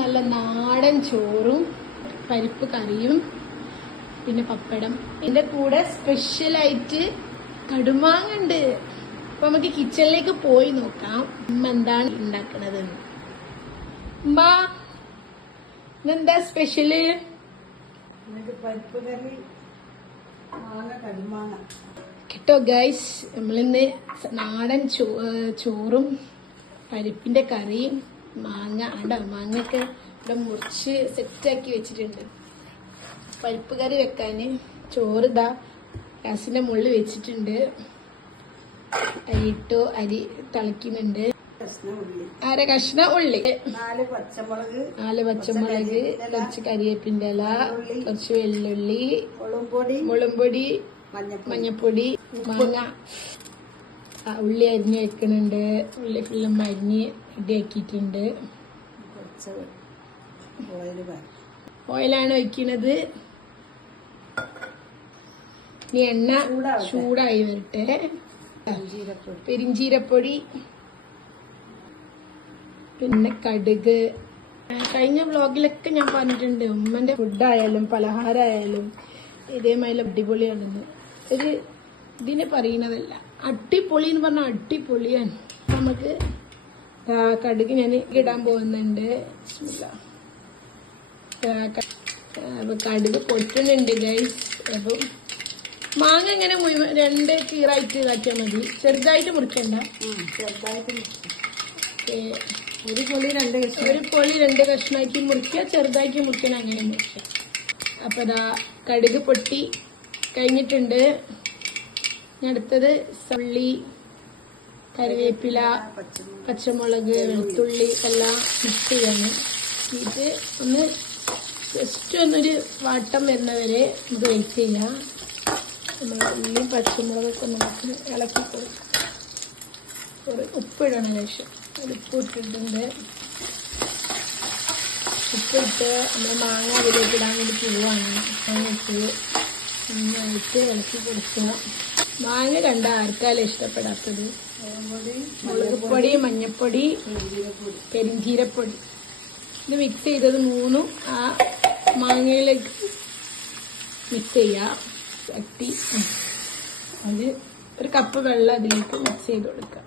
നല്ല നാടൻ ചോറും പരിപ്പ് കറിയും പിന്നെ പപ്പടം. ഇതിന്റെ കൂടെ സ്പെഷ്യലായിട്ട് കടുമാങ്ങ ഉണ്ട്. അപ്പൊ നമുക്ക് കിച്ചണിലേക്ക് പോയി നോക്കാം ഉമ്മ എന്താണ് ഉണ്ടാക്കണത്. ഉമ്മ ഇന്നെന്താ സ്പെഷ്യല്? പരിപ്പ് കറി, മാങ്ങ, കടുമാങ്ങ. കേട്ടോ ഗൈസ്, നമ്മളിന്ന് നാടൻ ചോറും പരിപ്പിന്റെ കറിയും മാങ്ങ മാങ്ങയൊക്കെ ഇവിടെ മുറിച്ച് സെറ്റാക്കി വെച്ചിട്ടുണ്ട്. പരിപ്പ് കറി വെക്കാന് ചോറ് ഇതാ ഗ്യാസിന്റെ മുകളിൽ വെച്ചിട്ടുണ്ട്. അരി തിളയ്ക്കുന്നുണ്ട്. കഷ്ണ ഉള്ളി, 4 പച്ചമുളക്, കുറച്ച് കരിവേപ്പിന്റെ ഇല, കുറച്ച് വെള്ളുള്ളി, മുളകുപൊടി, മഞ്ഞപ്പൊടി, മാങ്ങ. ഉള്ളി അരിഞ്ഞ് വെക്കുന്നുണ്ട്. ഉള്ളി ഫുള്ളും അരിഞ്ഞ് റെഡിയാക്കിയിട്ടുണ്ട്. ഓയിലാണ് വെക്കുന്നത്. ഇനി എണ്ണ ചൂടായി വരട്ടെ. പെരിഞ്ചീരപ്പൊടി, പിന്നെ കടുക്. കഴിഞ്ഞ വ്ളോഗിലൊക്കെ ഞാൻ പറഞ്ഞിട്ടുണ്ട് ഉമ്മന്റെ ഫുഡായാലും പലഹാരമായാലും ഇതേമാതിരി അടിപൊളിയാണെന്ന്. ഒരു ഇതിനെ പറയുന്നതല്ല, അടിപൊളി എന്ന് പറഞ്ഞാൽ അടിപൊളിയാണ്. നമുക്ക് കടുക് ഞാൻ ഇടാൻ പോകുന്നുണ്ട്. അപ്പൊ കടുക് പൊട്ടുന്നുണ്ട് ഗൈസ്. അപ്പം മാങ്ങ ഇങ്ങനെ മുഴുവൻ 2 കീറായിട്ട് ഇതാക്കിയാൽ മതി. ചെറുതായിട്ട് മുറിക്കണ്ട. ഒരു പൊളി 2 കഷ്ണമാക്കി മുറിക്കുക, ചെറുതാക്കി മുറിക്കണം, അങ്ങനെ മുറിക്കുക. അപ്പൊ ഇതാ കടുക് പൊട്ടി കഴിഞ്ഞിട്ടുണ്ട്. അടുത്തത് ഉള്ളി, കറിവേപ്പില, പച്ചമുളക്, വെളുത്തുള്ളി എല്ലാം മിക്സ് ചെയ്യാണ്. ഇത് ഒന്ന് ജസ്റ്റ് ഒന്നൊരു വാട്ടം വരുന്നവരെ ഇത് വെയിറ്റ് ചെയ്യാം. ഉള്ളിയും പച്ചമുളകൊക്കെ നമുക്ക് ഇളക്കി കൊടുക്കാം. ഉപ്പിടണം. ശേഷം ഉപ്പ് ഇട്ടിട്ടുണ്ട്. ഉപ്പിട്ട് നമ്മൾ മാങ്ങ അതിലേക്ക് ഇടാൻ വേണ്ടി പോവാണ്. മാങ്ങയിട്ട് നന്നായിട്ട് ഇളക്കി കൊടുക്കുക. മാങ്ങ കണ്ട ആർക്കാലും ഇഷ്ടപ്പെടാത്തത്. മുളക് പൊടി, മഞ്ഞപ്പൊടി, പെരിഞ്ചീരപ്പൊടി ഇത് മിക്സ് ചെയ്തത് 3 ആ മാങ്ങയിലേക്ക് മിക്സ് ചെയ്യുക. ചട്ടി അത് 1 കപ്പ് വെള്ളം അതിലേക്ക് മിക്സ് ചെയ്ത് കൊടുക്കുക.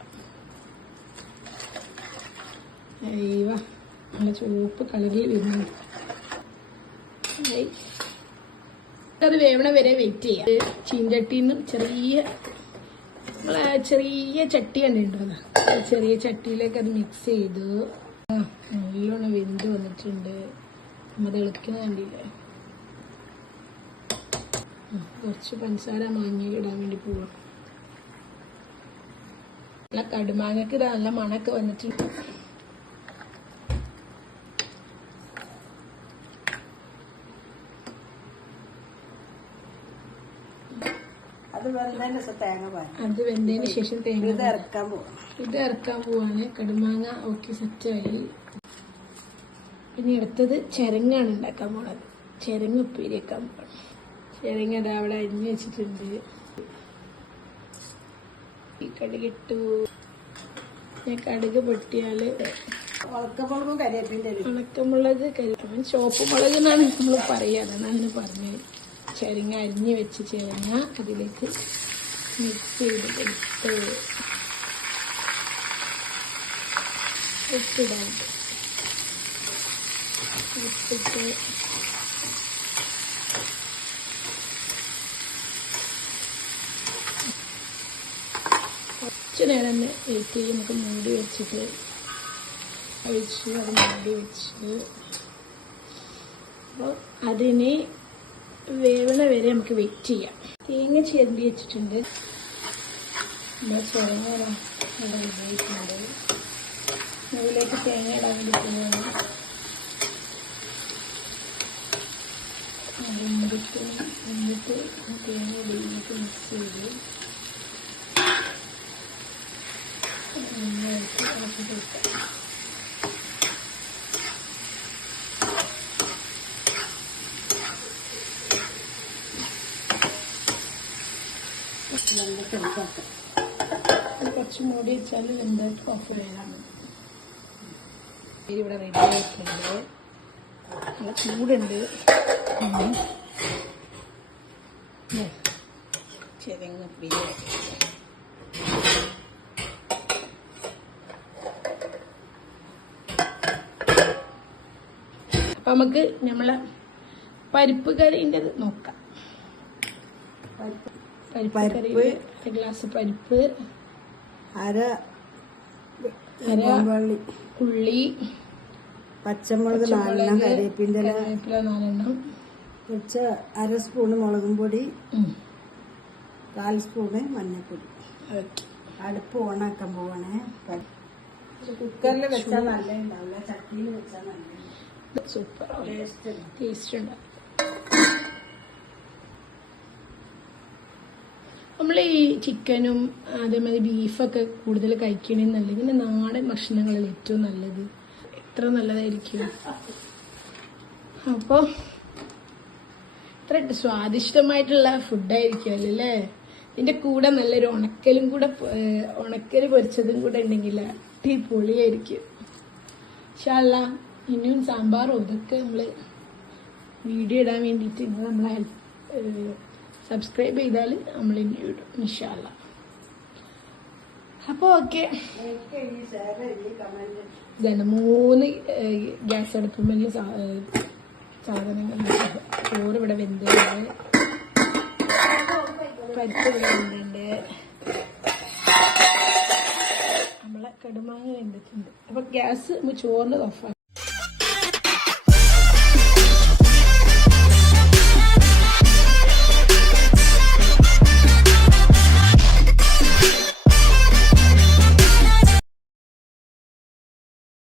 നല്ല ചുവപ്പ് കളറിൽ വരുന്നുണ്ട്. അത് വേവണ വരെ വെയിറ്റ് ചെയ്യാം. ചീഞ്ചട്ടിന്ന് ചെറിയ ചട്ടി കണ്ടിട്ടുണ്ടോ? ചെറിയ ചട്ടിയിലേക്ക് അത് മിക്സ് ചെയ്തു. നല്ലോണം വെന്ത് വന്നിട്ടുണ്ട്. നമ്മൾ ഇളക്കുന്ന കണ്ടില്ലേ? കുറച്ച് പഞ്ചസാര മാങ്ങയിൽ ഇടാൻ വേണ്ടി പോവാം. നല്ല കടുമാങ്ങക്ക് ഇതാ നല്ല മണമൊക്കെ വന്നിട്ടുണ്ട്. അത് വെന്തതിന് ശേഷം തേങ്ങ ഇത് ഇറക്കാൻ പോവാണ്. കടുമാങ്ങ ഓക്കെ സെറ്റായി. പിന്നെ അടുത്തത് ചിരങ്ങാണ് ഉണ്ടാക്കാൻ പോണത്. ചിരങ്ങ ഉപ്പേരി വെക്കാൻ പോകണം. ചിരങ്ങ അത് അവിടെ അരിഞ്ഞ് വെച്ചിട്ടുണ്ട്. കടുകിട്ടു. കടുക് പൊട്ടിയാല് ഉണക്കമുളക്, കരിവേപ്പില, ചുവപ്പ് മുളക് എന്നാണ് നമ്മൾ പറയാറ്. എന്നാണ് പറഞ്ഞത്. ചിരങ്ങ അരിഞ്ഞ് വെച്ച് ചിരങ്ങ അതിലേക്ക് മിക്സ് ചെയ്ത് കൊടുത്ത് ഉപ്പിടാണ്ട് ഉപ്പിട്ട് കുറച്ച് നേരം വെയിറ്റ് ചെയ്ത് നമുക്ക് മൂടി വെച്ചിട്ട് കഴിച്ച് അത് മൂടി വെച്ച് അപ്പോൾ അതിനെ വേവണ വരെ നമുക്ക് വെയിറ്റ് ചെയ്യാം. തേങ്ങ ചിരണ്ടി വെച്ചിട്ടുണ്ട്. തേങ്ങ ഇടാൻ ഉപയോഗിക്കുന്നുണ്ട്. അതിലേക്ക് തേങ്ങ ഇടാൻ വേണ്ടി പോവുകയാണ്. എന്നിട്ട് തേങ്ങ ഇതിലേക്ക് മിക്സ് ചെയ്ത് നന്നായിട്ട് ഇളക്കി കൊടുക്കാം. കുറച്ച് മൂടി വെച്ചാൽ വെന്തായിട്ട് ഓഫ് ചെയ്യാനാണ്. ഇവിടെ റെഡി ആയിട്ടുണ്ട്. നല്ല ചൂടുണ്ട്. ചെരങ്ങ ഉപ്പേരി. അപ്പൊ നമുക്ക് നമ്മളെ പരിപ്പ് കറിൻ്റെ നോക്കാം. പരിപ്പ് കറി, ഒരു ഗ്ലാസ് പരിപ്പ്, അര ഉള്ളി, പച്ചമുളക് 4 കരിവേപ്പിൻ്റെ 4 കുറച്ച് അര സ്പൂണ് മുളകും പൊടി, 1/4 സ്പൂണ് മഞ്ഞൾപ്പൊടി. അടുപ്പ് ഓണാക്കാൻ പോവാണേ. കുക്കറിൽ വെച്ചാൽ നല്ല ഉണ്ടാവില്ല, ചട്ടിയിൽ വെച്ചാൽ നല്ല സൂപ്പർ ടേസ്റ്റ് ഉണ്ടാവും. നമ്മൾ ഈ ചിക്കനും അതേമാതിരി ബീഫൊക്കെ കൂടുതൽ കഴിക്കണമെന്നല്ല, ഇങ്ങനെ നാടൻ ഭക്ഷണങ്ങളിൽ ഏറ്റവും നല്ലത്. എത്ര നല്ലതായിരിക്കും. അപ്പോൾ ഇത്ര സ്വാദിഷ്ടമായിട്ടുള്ള ഫുഡായിരിക്കുമല്ലോ അല്ലേ. ഇതിൻ്റെ കൂടെ നല്ലൊരു ഉണക്കൽ പൊരിച്ചതും കൂടെ ഉണ്ടെങ്കിൽ അടിപൊളിയായിരിക്കും. ഇൻഷാ അല്ലാ ഇനിയും സാമ്പാറും ഇതൊക്കെ നമ്മൾ വീഡിയോ ഇടാൻ വേണ്ടിയിട്ട് നിങ്ങൾ നമ്മളെ സബ്സ്ക്രൈബ് ചെയ്താൽ നമ്മൾ ഇനി ഇടും ഇൻഷാ അല്ലാ. അപ്പോൾ ഓക്കെ, ഇതാണ് 3 ഗ്യാസ് അടുപ്പുമ്പോൾ സാധനങ്ങൾ. ചോറ് ഇവിടെ വെന്തുണ്ട്, പരിപ്പ് ഇവിടെ വെന്തുണ്ട്, നമ്മളെ കടുമാങ്ങ വെന്തിട്ടുണ്ട്. അപ്പോൾ ഗ്യാസ് ചോറിന് ഓഫാക്കി.